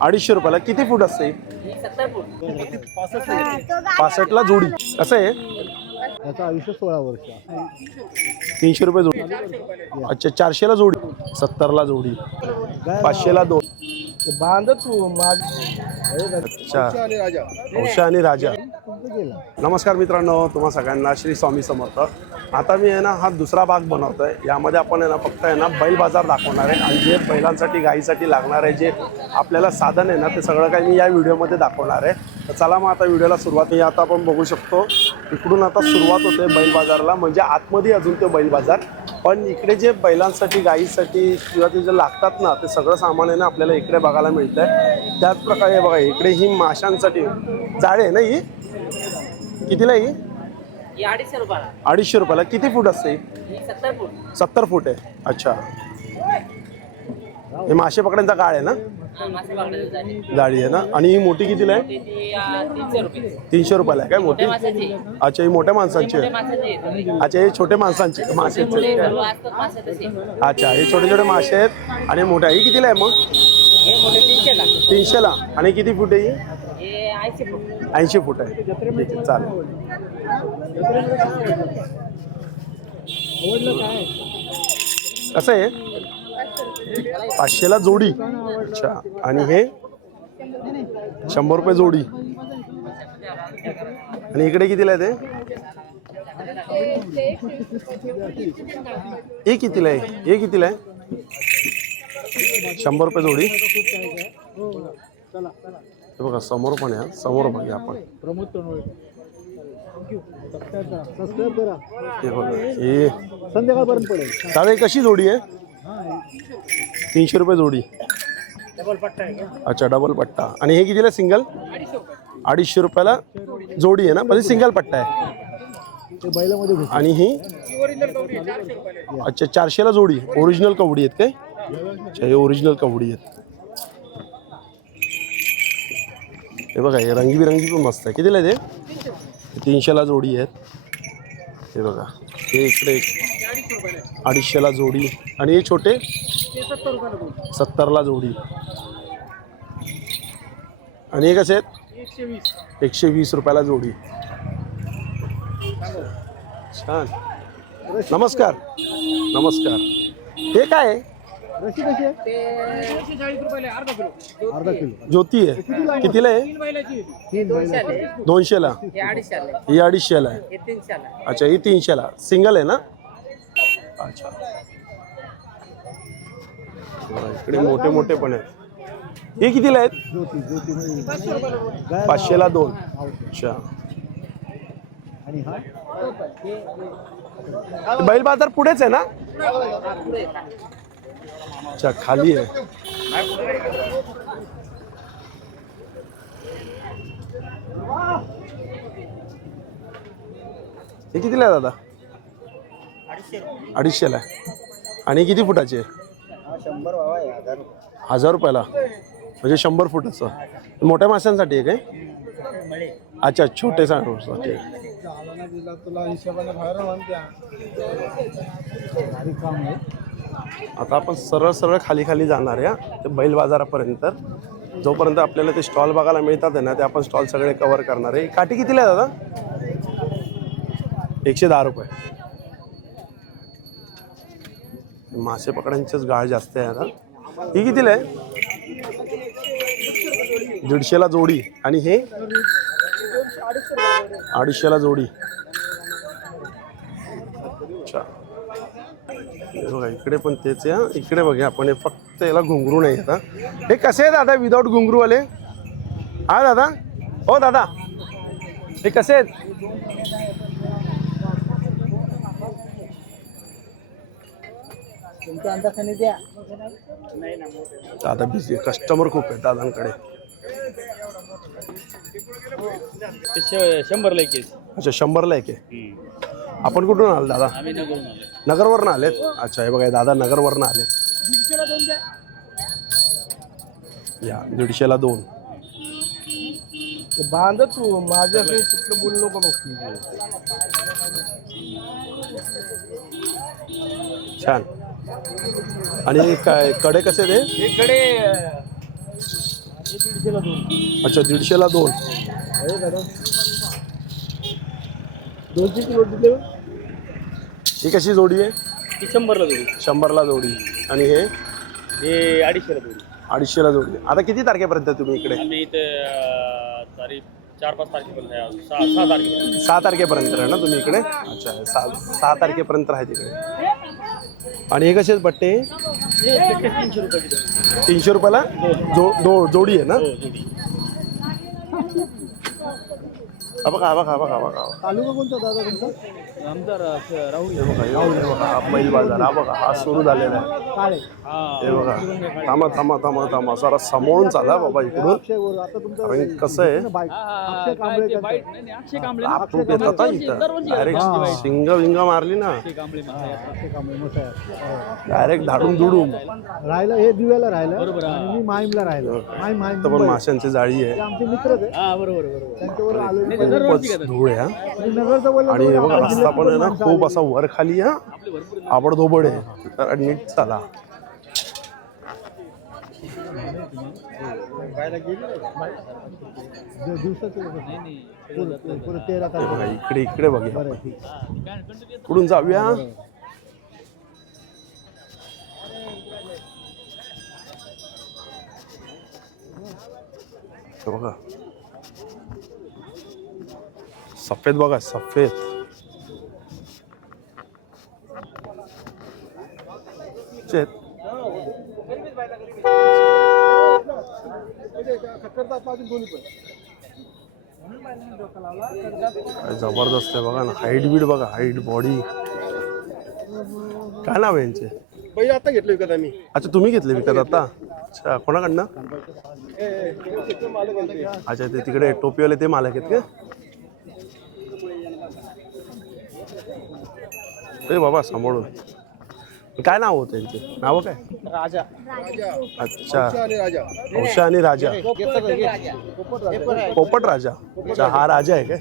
250 रुपयाला. किती फूट असते? 70 फूट. 65 ला जोडी. कसं आहे? याचं आयुष्य 16 वर्ष. 300 रुपये जोडी. अच्छा 400 ला जोडी. 70 ला जोडी. 500 ला 2. बांधच अच्छा औषा आणि राजा. नमस्कार मित्रांनो, तुम्हा सगळ्यांना श्री स्वामी समर्थ. आता मी आहे ना हा दुसरा भाग बनवतोय. यामध्ये आपण आहे ना फक्त आहे ना बैल बाजार दाखवणार आहे आणि जे बैलांसाठी गाईसाठी लागणार आहे जे आपल्याला साधन आहे ना ते सगळं काही मी या व्हिडिओमध्ये दाखवणार आहे. तर चला मग आता व्हिडिओला सुरुवात. आता आपण बघू शकतो इकडून आता सुरुवात होते बैल बाजारला, म्हणजे आतमध्ये अजून ते बैल बाजार. पण इकडे जे बैलांसाठी गाईसाठी किंवा ते जे लागतात ना ते सगळं सामान आहे ना आपल्याला इकडे बघायला मिळतं आहे. त्याच प्रकारे बघा इकडे ही माशांसाठी जाळे आहे ना. ही कितीला? ही 250 रुपयाला. 250 रुपयाला. किती फूट असते? 70 फूट. 70 फूट आहे. अच्छा हे मासे पकड्यांचा गाळ आहे ना? मासे पकडायची जाळी. जाळी आहे ना. आणि ही मोठी कितीला आहे? ती 300 रुपये. 300 रुपयाला आहे काय मोठी? माशाची. अच्छा ही मोठ्या माणसांची मोठे आहे. माशाची. अच्छा हे छोटे माणसांचे मासे. मोठे सर्व असतात मासे तसे. अच्छा हे छोटे छोटे मासे आहेत आणि मोठ्या. ही कितीला आहे मग? हे मोठे 300 ला. 300 ला. आणि किती फूट आहे ही? हे 80 फूट. 80 फूट आहे. ठीक आहे चालेल. कसं आहे? 500 ला जोडी. अच्छा आणि हे 100 रुपये जोडी. आणि इकडे कितीला आहे ते? हे कितीला आहे? हे कितीला आहे? 100 रुपये जोडी. हे बघा समोर पण आहे. समोर बघा आपण. सबस्क्राईब करा. हे बघा हे संध्याकाळपर्यंत पडेल. दादा कशी जोडी आहे? 300 रुपये जोडी. अच्छा डबल पट्टा. आणि हे कितीला सिंगल? 250 रुपयाला जोडी आहे ना. पण सिंगल पट्टा आहे. बैलामध्ये आणि ही अच्छा 400 ला जोडी. ओरिजिनल कवडी आहेत काय? अच्छा हे ओरिजिनल कवडी आहेत. हे बघा हे रंगीबिरंगी पण मस्त आहे. कितीला आहे ते? 300 ला जोडी आहेत. हे बघा हे इकडे 250 ला जोडी. आणि हे छोटे 70 ला जोडी. आणि हे कसे आहेत? 120 रुपयाला जोडी. छान. नमस्कार नमस्कार. हे काय आहे? रशी कशी आहे? ते 240 रुपयाला अर्धा किलो. अर्धा किलो. ज्योती आहे. कितीला आहे? 3 बैलाची. 200 आले. 200 ला. हे 250 आले. ही 250 ला आहे. हे 300 आला. अच्छा ही 300 ला. सिंगल आहे ना? अच्छा इकडे मोठे मोठे पण आहेत. हे कितीला आहेत? ज्योती 500 ला 2. अच्छा आणि हा बैल बाजार पुढेच आहे ना? अच्छा खाली आहे. हे कितीला आहे दादा? 250 ला आहे. आणि किती फुटाचे आहे? 1000 रुपयाला. म्हणजे 100 फुटाचं. मोठ्या माशांसाठी आहे काय? अच्छा छोटे साठी. आता आपण सरळ सरळ खाली खाली जाणार आहे ते बैल बाजारापर्यंत. जोपर्यंत आपल्याला ते स्टॉल बघायला मिळतात आहे ना ते आपण स्टॉल सगळे कव्हर करणार आहे. काठी कितीला आहे दादा? 110 रुपये. मासे पकड्यांचेच गाळ जास्त आहे आता. ही कितीला आहे? 150 ला जोडी. आणि हे 250 ला जोडी. अच्छा बघा इकडे पण तेच आहे. इकडे बघा आपण हे फक्त याला घुंगरू नाही येतात. हे कसे आहे दादा विदाऊट घुंगरूवाले? हा दादा. हो दादा हे कसे आहेत? दादा बिझी कस्टमर खूप आहे दादांकडे. 100 ला एक. अच्छा 100 ला एक आहे. आपण कुठून आलो दादा? आम्ही नगरून आलो. नगरवरनं आलेत. अच्छा हे बघा दादा नगरवरनं आलेत. या 150 ला 2. बांधच माझ्या कुठलं बोलू नको बघ. छान. आणि काय कडे कसे ते? इकडे अच्छा 150ला 2. अरे दादा 200 किलो दिले. ही कशी जोडी आहे? 100ला जोडी. 100ला जोडी. आणि हे हे 250ला जोडी. 250ला जोडी. आता किती तारखेपर्यंत तुम्ही इकडे? आम्ही इथे तारीख 4-5 तारखेपर्यंत आहे. 6 तारखेपर्यंत. 6 तारखेपर्यंत आहे ना तुम्ही इकडे? अच्छा 6 तारखेपर्यंत आहे तिकडे. आणि हे कसे बट्टे? हे 300 रुपये किलो. 300 रुपयाला जोडी आहे ना? हो जोडी. हा बघा हा बघा हा बघा हा बघा. तालुका कोणता दादा तुमचा? आमचा राहुल. हे बघा हे बघा हा बैल बाजार. हा बघा हा सुरू झालेला आहे. काळे. हे बघा थांबा थांबा थांबा थांबा जरा समोरून चाला बाबा इकडून. अक्षयवर आता तुमचं कारण कसं आहे बाईक अक्षय कांबळे करतात. अक्षय कांबळे. खूप येतात हा इथं. डायरेक्ट शिंग विंग मारली ना अक्षय कांबळे मोठा आहे. डायरेक्ट धाडून धुडून. राहिलं हे दिव्याला राहिलं आणि मी माहीमला राहिलो. माहीम इथं पण माशांची जाळी आहे. ते आमचे मित्रच आहे. हा बरोबर बरोबर. त्यांच्यावर आलो. खूपच धूळ आहे हा. आणि नगरजवळ आणि हे बघा रस्ता पण आहे ना खूप असा वर खाली हा आबडधोबड आहे. तर नीट चाला. दिवसाचं पुढे 13 हे बघा इकडे इकडे बघा बरं ठीक आहे. पुढून जाऊया. हे बघा सफेद बघा सफेद. चेत काय जबरदस्त आहे बघा ना. हाईट बीट बघा हाईट बॉडी. काय नाव आहे यांचे? पहिले आता घेतलं विकत आम्ही. अच्छा तुम्ही घेतले विकत आता? अच्छा कोणाकडनं? अच्छा ते तिकडे टोपीवाले ते मालक आहेत का? ए बाबा सांभाळून. काय नाव होतं त्यांचे? नाव काय? राजा. अच्छा औषा आणि राजा. पोपट राजा. अच्छा हा राजा आहे काय?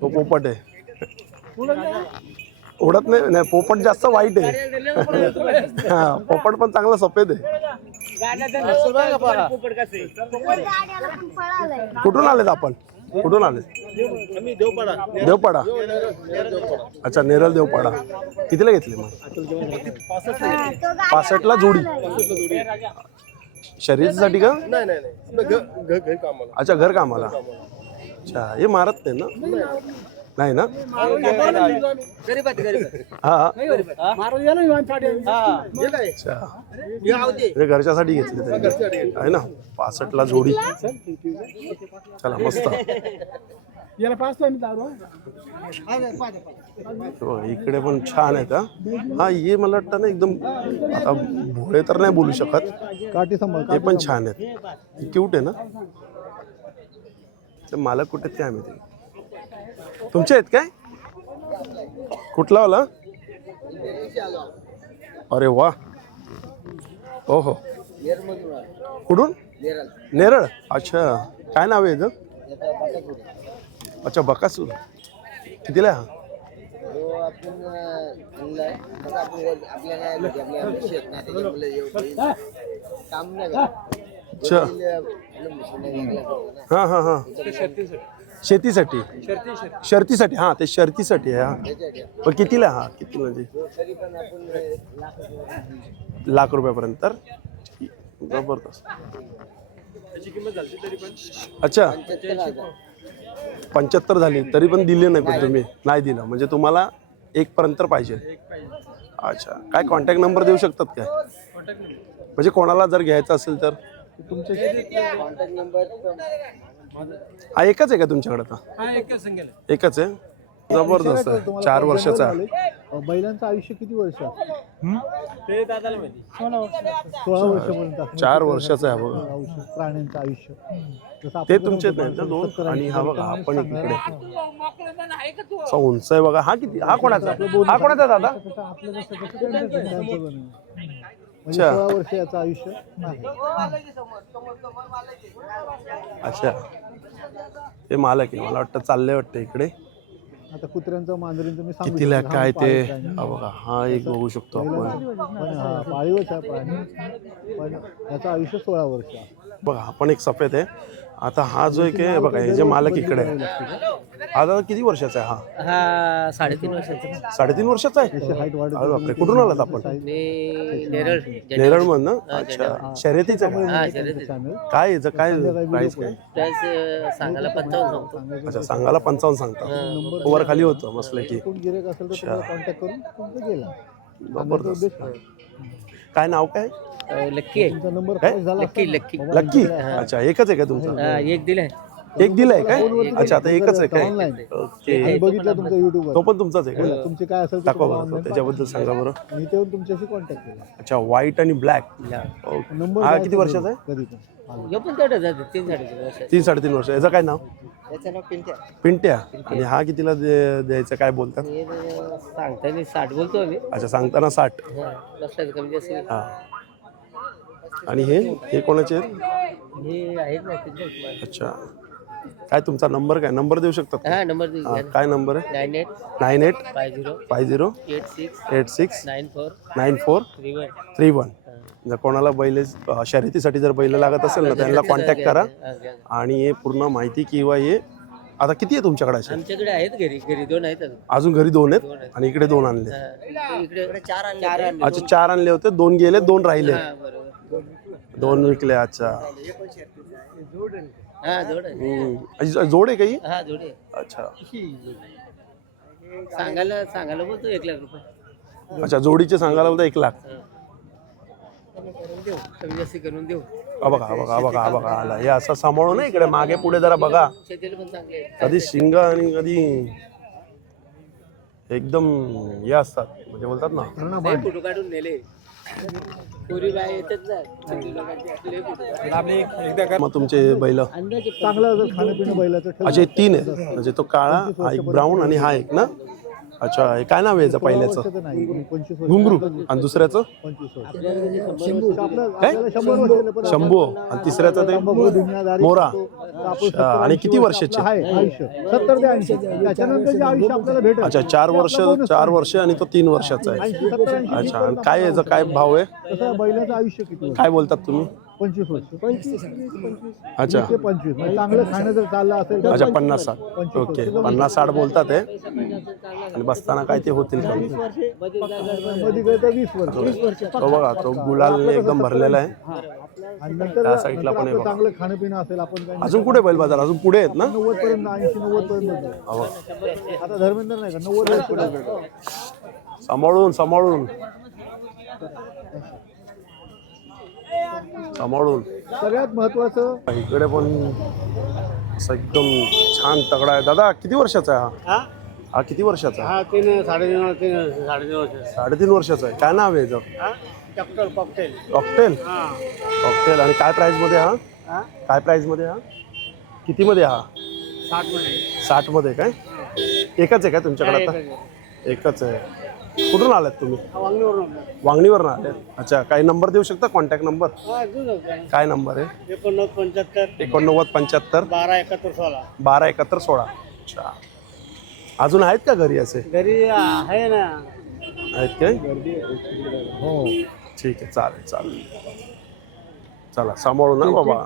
तो पोपट आहे. उडत नाही. पोपट जास्त वाईट आहे. हा पोपट पण चांगला सफेद आहे. कुठून आलेत आपण? कुठून आले? देवपाडा. अच्छा नेरळ देवपाडा. कितीला घेतली मग? 65ला जोडी. शर्यतीसाठी का? अच्छा घर कामाला. अच्छा हे मारत नाही ना? नाही ना? हा अच्छा हे घरच्यासाठी घेतली त्यांनी आहे ना? 65ला जोडी. चला मस्त. इकडे पण छान आहेत हा. हा ये मला वाटतं ना एकदम आता भोळे तर नाही बोलू शकत. काठी सांभाळ. हे पण छान आहेत. क्यूट आहे ना? ते मालक कुठे ते आम्ही ते तुमचे आहेत काय? कुठला वाला? अरे वा. हो हो कुठून? नेरळ. अच्छा काय नाव आहे इथं? अच्छा बकासूर. कितीला हा? अच्छा हां हां हां शेतीसाठी शर्तीसाठी. हां ते शर्तीसाठी आहे. हां पण कितीला? हा किती म्हणजे लाख रुपयापर्यंत. तर जबरदस्त. अच्छा 75 झाली तरी पण दिले नाही. पण तुम्ही नाही दिलं म्हणजे तुम्हाला 1 पर्यंत पाहिजे. अच्छा काय कॉन्टॅक्ट नंबर देऊ शकतात काय? म्हणजे कोणाला जर घ्यायचं असेल तर तुमचे हा एकच आहे का तुमच्याकडे? आता एकच आहे. जबरदस्त आहे. 4 वर्षाचा आहे. बैलांचं आयुष्य किती वर्ष? ते दादाला माहिती. 16 वर्षापर्यंत. 4 वर्षाचा आहे बघा. प्राण्यांचं आयुष्य. ते तुमचे आहेत ना 2. आणि हा बघा आपण इकडे उंच आहे बघा. हा किती? हा कोणाचा? हा कोणाचा दादा? म्हणजे 16 वर्षाचं आयुष्य. अच्छा हे मालक आहे. मला वाटतं चाललंय वाटतं इकडे. आता कुत्र्यांचं मांजरींचं मी सांगू कितीला शकतो. काय हा ते पाळीव प्राणी. हा बघा. हा एक बघू शकतो आपण. पण हा पाळीवच आहे प्राणी. पण याचं आयुष्य 16 वर्ष. बघा हा पण एक सफेद आहे. आता हा जो एक आहे बघा, हे जे मालक इकडे आहे हा दादा किती वर्षाचा आहे हा? हा 3.5 वर्षाचा. 3.5 वर्षाचा आहे? हाईट वाढत अरे बापरे, कुठून आलात आपण? मी नेरळ. नेरळ मधनं? अच्छा, शर्यतीचं का? हा शर्यत. चॅनल काय याचं काय प्राइस काय? त्याच सांगायला 55 सांगतो. अच्छा, सांगायला 55 सांगता, वर खाली होतं मसलं की. कोण गिरेक असेल तर तुम्हाला कॉन्टॅक्ट करून तुमचं गेला. जबरदस्त. काय नाव काय? लक्की आहे. तुमचा नंबर काय? पास झाला लक्की लक्की. लक्की. अच्छा, एकच आहे का तुमचा? हा, एक दिलाय. एक दिलाय काय? अच्छा, आता एकच आहे काय? ऑनलाईन ओके, बघितलं तुमचा युट्यूबवर. तो पण तुमचाच आहे का? तुमचे काय असेल ते दाखवा तुम्हाला बरं तो, online त्याच्याबद्दल सांगा बरं. आणि इथे येऊन तुमच्याशी कॉन्टॅक्ट केला. अच्छा, व्हाईट आणि ब्लॅक. नंबर हा द्यायचा किती वर्षाचा आहे? कधी पण. हे पण तेवढं जातं 3.5 वर्षाचं. 3-3.5 वर्ष. याचं काय नाव? त्याचं नाव पिंट्या. पिंट्या. आणि हा कितीला द्यायचं काय बोलतात? हे सांगताना 60 बोलतो आम्ही. अच्छा, सांगताना 60. हा, लक्षात कमी जास्त नाही. हा. आणि हे कोणाचे आहेत? हे आहेत ना तिथे. अच्छा, काय तुमचा नंबर काय? नंबर देऊ शकतात? हा नंबर दे. हा, काय नंबर आहे? 98 98 50 50 86 86 94 94 31. 31. जर कोणाला बैल शर्यतीसाठी जर बैल लागत असेल ना, त्यांना कॉन्टॅक्ट करा. आणि हे पूर्ण माहिती किंवा हे आता किती आहे तुमच्याकडे असे? आमच्याकडे आहेत घरी 2 आहेत अजून. अजून घरी 2 आहेत आणि इकडे 2 आणले. हा. इकडे 4 आणले. अच्छा, 4 आणले होते, 2 गेले, 2 राहिले, हा बरोबर. 2 विकले. अच्छा, हा जोड आहे. जोड आहे काही? हा जोड आहे. अच्छा सांगायला बोलतो 1 लाख रुपये. अच्छा, जोडीचे सांगायला बोलता 1 लाख. करून देऊ, कमी जास्त करून देऊ. हा बघा, हा बघा, हा बघा, हा बघा आला. हे असं सांभाळून ना इकडे मागे पुढे जरा बघा. शेतीला पण चांगले आहे. कधी शिंग आणि कधी एकदम हे असतात, म्हणजे बोलतात ना. लय फोटो काढून नेले. पुरी बाय येतात ना छोटी लोकांचे लय फोटो. मग तुमचे बैल? अंदाजे चांगलं जर खाणं-पिणं बैलाचं ठेवलं. अच्छा, हे 3 आहेत म्हणजे तो काळा, हा एक ब्राऊन आणि हा एक ना. अच्छा, हे काय नाव आहे याचं पहिल्याचं? वर्षाचं नाही, 25 वर्ष. घुंगरू. आणि दुसऱ्याचं 25 वर्ष. काय? आपल्याला 100 वर्ष पण शंभू. आणि तिसऱ्याचं ते दुनियादारी मोरा. करतो. तर आपण अच्छा, 70 आणि 80 किती वर्ष वर्षाचे? आपलं आहे आयुष्य 70 ते 80. त्याच्यानंतर जे आयुष्य आपल्याला भेटेल. अच्छा, 4 वर्ष आणि तो 3 वर्षाचा आहे. 70-80 अच्छा, आणि काय याचं काय भाव आहे? तसं बैलाचं आयुष्य किती वर्ष? काय बोलतात तुम्ही? 25 वर्ष. अच्छा, ते 25. म्हणजे चांगलं खाणं जर चाललं असेल तर अच्छा, 50-60. ओके, 50-60 बोलतात आहे. आणि बसताना काय ते होतील कमी. मध्ये गेलं तर 20 वर्ष. तो बघा, तो गुलालने एकदम भरलेला आहे. आणि नंतर त्या साईडला पण आहे आपलं बघा. चांगलं खाणं पिणं असेल आपण काय अजून कुठे बैल बाजार? अजून पुढे आहेत ना? 90 पर्यंत 80-90 पर्यंत जाऊ. हा बघा. आता धर्मेंद्र नाही का 90 पर्यंत. सांभाळून सांभाळून सांभाळून. सगळ्यात महत्वाचं इकडे पण असं एकदम छान तगडा आहे. दादा किती वर्षाचा आहे हा? हा किती वर्षाचा आहे? 3.5 वर्षाचा आहे. काय नाव आहे याचं? कॉकटेल. कॉकटेल. कॉकटेल. आणि काय प्राइस मध्ये हा? काय प्राइस मध्ये हा? किती मध्ये हा? 60 मध्ये. काय एकच आहे का तुमच्याकडे आता? एकच आहे. कुठून आलात तुम्ही? वांगणीवरून आले. अच्छा, काही नंबर देऊ शकता? कॉन्टॅक्ट नंबर काय नंबर आहे? 8975 8975 127116. अच्छा, अजून आहेत का घरी असे? घरी आहे ना. आहेत काय? हो, ठीक आहे, चालेल चालेल. चला, सांभाळू ना बाबा.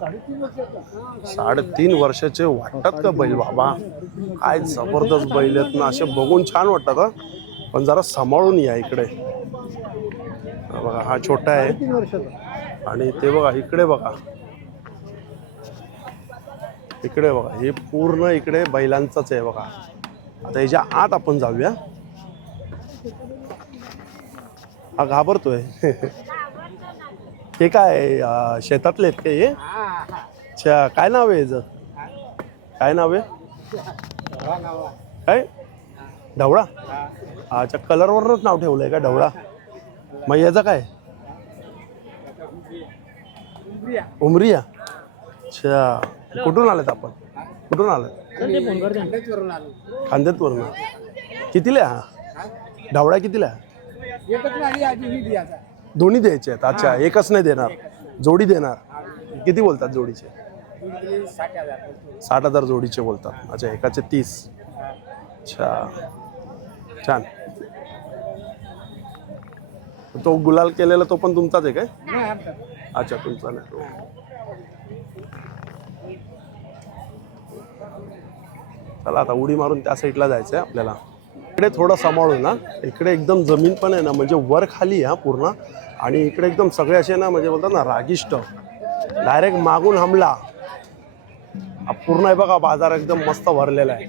3.5 वर्षाचे वाटतात का बैल बाबा? काय जबरदस्त बैल आहेत ना, असे बघून छान वाटतात. हा, पण जरा सांभाळून या इकडे. बघा, हा छोटा आहे. 3 वर्षाचा. आणि ते बघा इकडे बघा, इकडे बघा, हे पूर्ण इकडे बैलांचंच आहे बघा. आता याच्या आत आपण जाऊया. हा घाबरतोय. हे काय शेतातले आहेत का हे? अच्छा, काय नाव आहे याचं? काय नाव आहे? काय ढवळा? अच्छा, कलरवरच नाव ठेवलंय का ढवळा? मग याचं काय? उमरिया. अच्छा, कुठून आलेत आपण? कुठून आलात? खांद्यातवरून. कितीला हा ढवळा? कितीला? दोन्ही द्यायचे आहेत. अच्छा, एकच नाही देणार, जोडी देणार. किती बोलतात जोडीचे? 60,000 जोडीचे बोलतात. अच्छा, एकाचे 30. अच्छा, छान. तो गुलाल केलेला तो पण तुमचाच आहे काय? अच्छा, तुमचा नाही. चला आता उडी मारून त्या साईडला जायचं आहे आपल्याला. इकडे थोडं सांभाळू ना, इकडे एकदम जमीन पण आहे ना म्हणजे वर खाली आहे पूर्ण. आणि इकडे एकदम सगळे असे ना म्हणजे बोलतात ना रागिष्ट, डायरेक्ट मागून हमला. पूर्ण आहे बघा बाजार एकदम मस्त भरलेला आहे.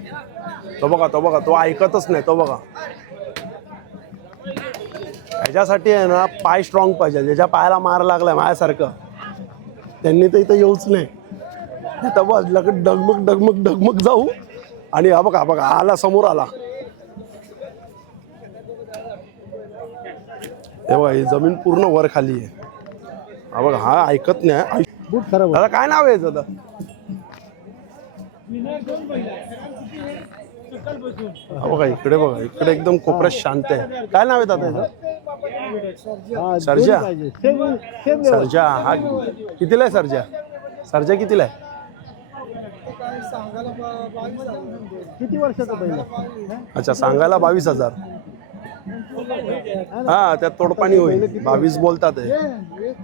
तो बघा तो ऐकतच नाही. तो बघा ह्याच्यासाठी आहे ना पाय स्ट्रॉंग पाहिजे. ज्याच्या पायाला मार लागलाय माझ्यासारखं त्यांनी तर इथं येऊच नाही. इथं बस लगेच डगमग जाऊ. आणि हा बघा आला, समोर आला. हे बघा ही जमीन पूर्ण वर खाली आहे. हा बघा हा ऐकत नाही. बूट खराब दादा काय नाव आहे दादा? हा बघा इकडे एकदम कोपऱ्यात शांत आहे. काय नाव आहे दादा याचं? सर्जा. सर्जा हा कितीला आहे सर्जा? सर्जा कितीला आहे? किती वर्षाचा पहिला? अच्छा सांगायला 22,000. हा त्यात तोडपाणी होईल. 22 बोलतात आहे.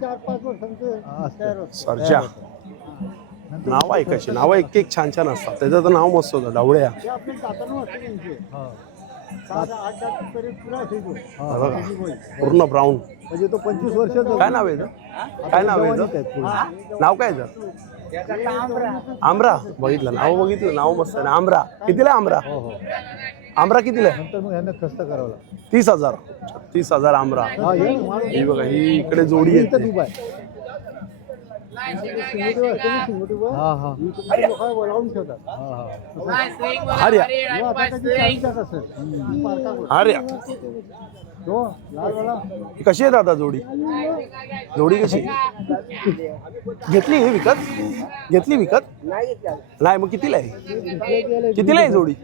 4-5 वर्षांचं सर्जा नाव ऐकायची. नाव एक छान असतात. त्याचं तर नाव मस्त होतं ढवळ्या. पूर्ण ब्राऊन. म्हणजे तो 25 वर्षाचा. काय नाव आहे काय नाव आहे नाव काय आमरा? बघितलं नाव मस्त आहे. आमरा कितीला? आमरा कितीला आहे? नंतर मग ह्यांना खस्त करावं लागतं. 30,000. 30,000 आमरा. ही बघा ही इकडे जोडी येते. कशी आहे दादा जोडी? कशी घेतली विकत? नाही मग कितीला आहे? जोडी?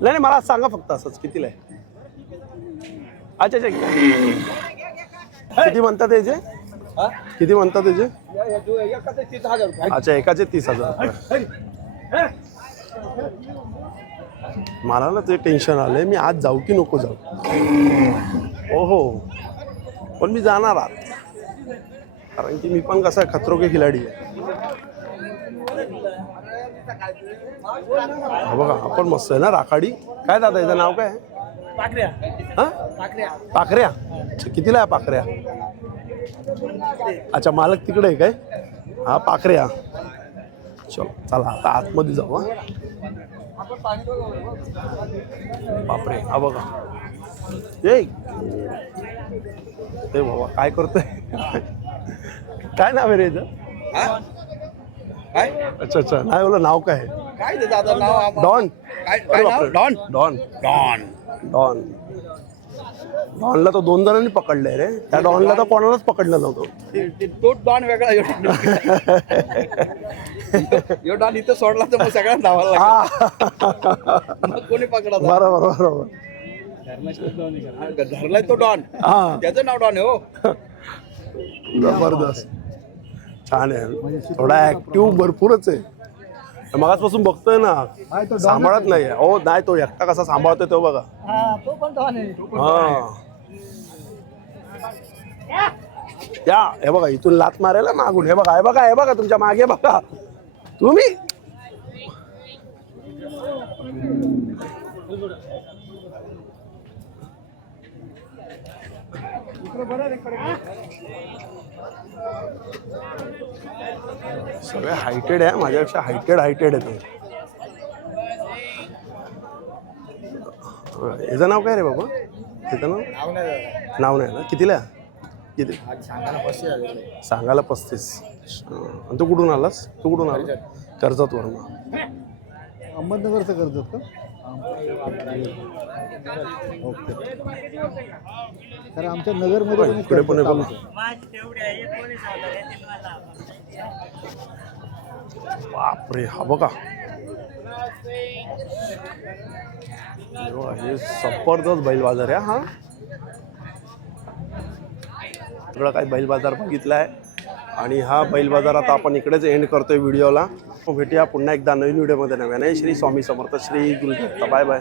नाही मला सांगा फक्त असंच कितीला आहे? अच्छा किती म्हणतात त्याचे? अच्छा एकाचे 30,000. मला ना ते टेन्शन आलंय. मी आज जाऊ की नको जाऊ? हो पण मी जाणार आज. कारण की मी पण कसं आहे खतरो के खिलाडी आहे. बघा आपण मस्त आहे ना राखाडी. काय दादा याचं नाव काय आहे? पाखऱ्या. अच्छा कितीला आहे पाखऱ्या? अच्छा मालक तिकडे आहे काय? हा पाखऱ्या. चलो चला आता आतमध्ये जाऊ. बापरे हा बघा. ते बाबा काय करतोय? काय नाव आहे रे याचं? अच्छा नाही बोला नाव काय आहे? डॉन. डॉनला तो 2 जणांनी पकडलंय रे. त्या डॉनला तर कोणालाच पकडलं नव्हतं. तो डॉन वेगळा. डॉन इथं सोडला तर मग सगळ्यांना धावायला लागला. कोणी पकडा? बरोबर धरलाय तो डॉन. त्याचं नाव डॉन आहे. हो जबरदस्त छान आहे. थोडा ऍक्टिव्ह भरपूरच आहे. मगाचपासून बघतोय ना सांभाळत नाही. हो नाही तो एकटा कसा सांभाळतोय तो बघा. या हे बघा इथून लात मारायला मागून. हे बघा तुमच्या मागे बघा तुम्ही. सगळे हायटेड आहे. माझ्यापेक्षा हायटेड आहे ते. याचं नाव काय रे बाबा? त्याचं नाव नाही ना. कितीला? सांगायला 35. आणि तू कुठून आलास? कर्जतवरून. अहमदनगरचं कर्जत का? ओके. तर आमच्या नगरमध्ये इकडे पण बापरे हा बघा. हे जबरदस्त बैल बाजार आहे. हा सगळं काही बैल बाजार बघितला आहे. आणि हा बैल बाजार आता आपण इकडेच एंड करतोय व्हिडिओला. भेटूया पुन्हा एकदा नवीन व्हिडिओमध्ये. नव्याने श्री स्वामी समर्थ, श्री गुरुदत्त. Bye bye.